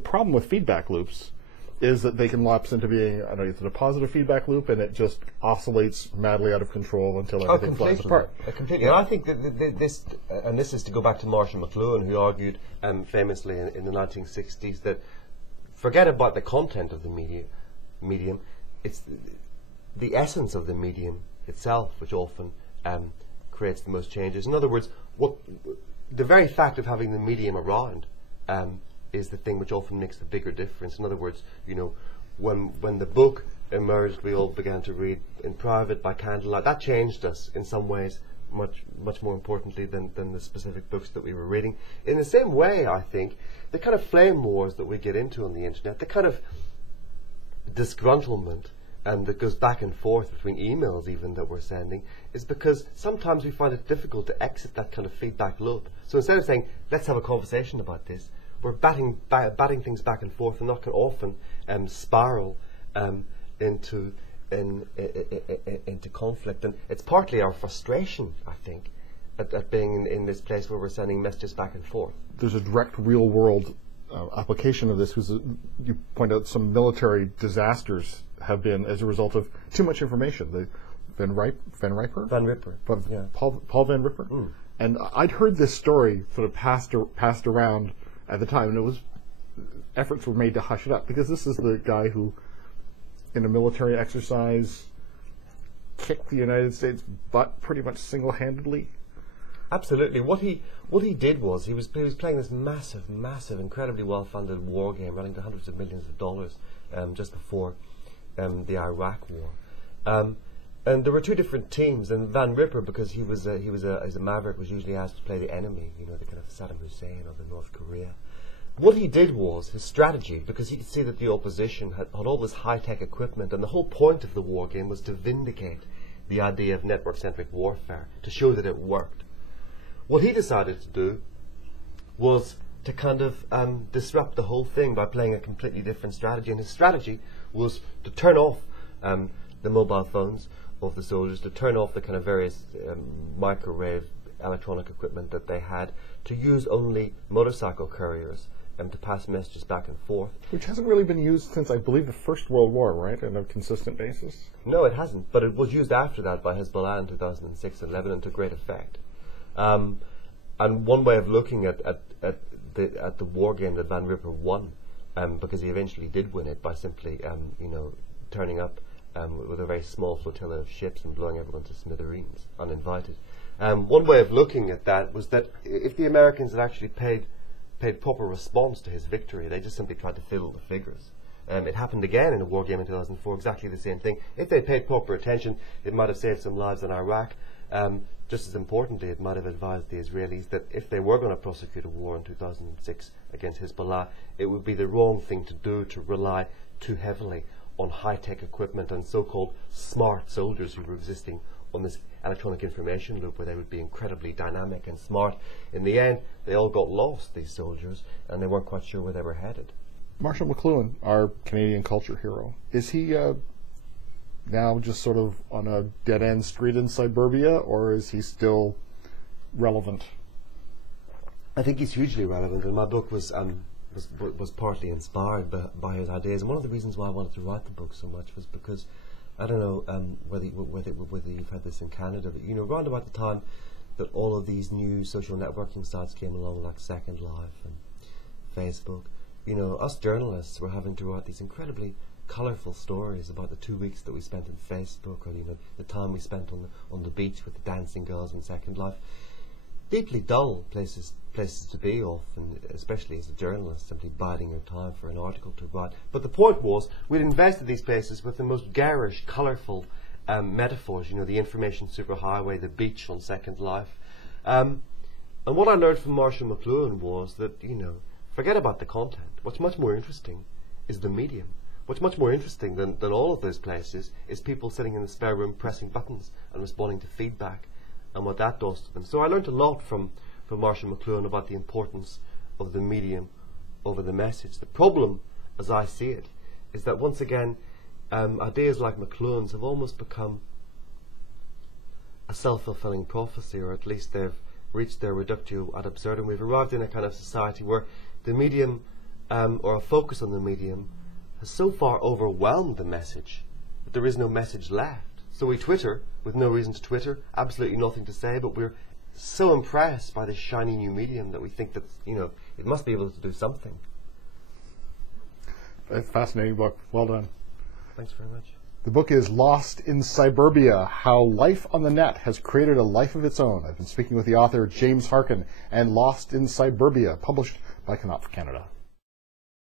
problem with feedback loops is that they can lapse into being, I don't know, it's a positive feedback loop, and it just oscillates madly out of control until everything flies apart. Completely. And I think that this is to go back to Marshall McLuhan, who argued famously in the 1960s that forget about the content of the medium, it's the essence of the medium itself which often creates the most changes. In other words, the very fact of having the medium around is the thing which often makes the bigger difference. In other words, when the book emerged, we all began to read in private by candlelight. That changed us in some ways, much more importantly than the specific books that we were reading. In the same way, I think, the kind of flame wars that we get into on the internet, the kind of disgruntlement that goes back and forth between emails even that we're sending, is because sometimes we find it difficult to exit that kind of feedback loop. So instead of saying, let's have a conversation about this, we're batting things back and forth, and that can often spiral into conflict. And it's partly our frustration, I think, at being in this place where we're sending messages back and forth. There's a direct real-world application of this. You point out some military disasters have been as a result of too much information. The Van Ripper? Van Ripper. Yeah. Paul Van Ripper. Mm. And I'd heard this story sort of passed around at the time, and efforts were made to hush it up, because this is the guy who, in a military exercise, kicked the United States butt pretty much single-handedly. Absolutely. What he did was he was playing this massive, incredibly well-funded war game, running to hundreds of millions of dollars, just before the Iraq War. And there were two different teams, and Van Ripper, because he was a maverick, was usually asked to play the enemy, the kind of Saddam Hussein or the North Korea. What he did was, his strategy, because he could see that the opposition had all this high-tech equipment, and the whole point of the war game was to vindicate the idea of network-centric warfare, to show that it worked. What he decided to do was to kind of disrupt the whole thing by playing a completely different strategy, and his strategy was to turn off the mobile phones of the soldiers, to turn off the kind of various microwave electronic equipment that they had, to use only motorcycle couriers to pass messages back and forth. Which hasn't really been used since, I believe, the First World War, right, on a consistent basis? No, it hasn't, but it was used after that by Hezbollah in 2006 in Lebanon to great effect. And one way of looking at the war game that Van Ripper won, because he eventually did win it by simply turning up with a very small flotilla of ships and blowing everyone to smithereens, uninvited. One way of looking at that was that if the Americans had actually paid proper response to his victory, they just simply tried to fiddle the figures. It happened again in a war game in 2004, exactly the same thing. If they paid proper attention, it might have saved some lives in Iraq. Just as importantly, it might have advised the Israelis that if they were going to prosecute a war in 2006 against Hezbollah, it would be the wrong thing to do to rely too heavily on high-tech equipment and so-called smart soldiers who were existing on this electronic information loop, where they would be incredibly dynamic and smart. In the end, they all got lost, these soldiers, and they weren't quite sure where they were headed. Marshall McLuhan, our Canadian culture hero, is he now just sort of on a dead-end street in Cyburbia, or is he still relevant? I think he's hugely relevant, and my book was partly inspired by his ideas. And one of the reasons why I wanted to write the book so much was because, I don't know whether you've had this in Canada, but around about the time that all of these new social networking sites came along, like Second Life and Facebook, us journalists were having to write these incredibly colourful stories about the 2 weeks that we spent on Facebook, or the time we spent on the beach with the dancing girls in Second Life. Deeply dull places to be often, especially as a journalist, simply biding your time for an article to write. But the point was, we'd invested these places with the most garish, colourful metaphors, the information superhighway, the beach on Second Life. And what I learned from Marshall McLuhan was that, forget about the content. What's much more interesting is the medium. What's much more interesting than all of those places is people sitting in the spare room pressing buttons and responding to feedback, and what that does to them. So I learned a lot from Marshall McLuhan about the importance of the medium over the message. The problem, as I see it, is that once again, ideas like McLuhan's have almost become a self-fulfilling prophecy, or at least they've reached their reductio ad absurdum. We've arrived in a kind of society where the medium or a focus on the medium has so far overwhelmed the message that there is no message left. So we Twitter with no reason to Twitter, absolutely nothing to say, but we're so impressed by this shiny new medium that we think that, it must be able to do something. A fascinating book. Well done. Thanks very much. The book is Lost in Cyburbia, How Life on the Net Has Created a Life of Its Own. I've been speaking with the author, James Harkin, and Lost in Cyburbia, published by Knopf Canada.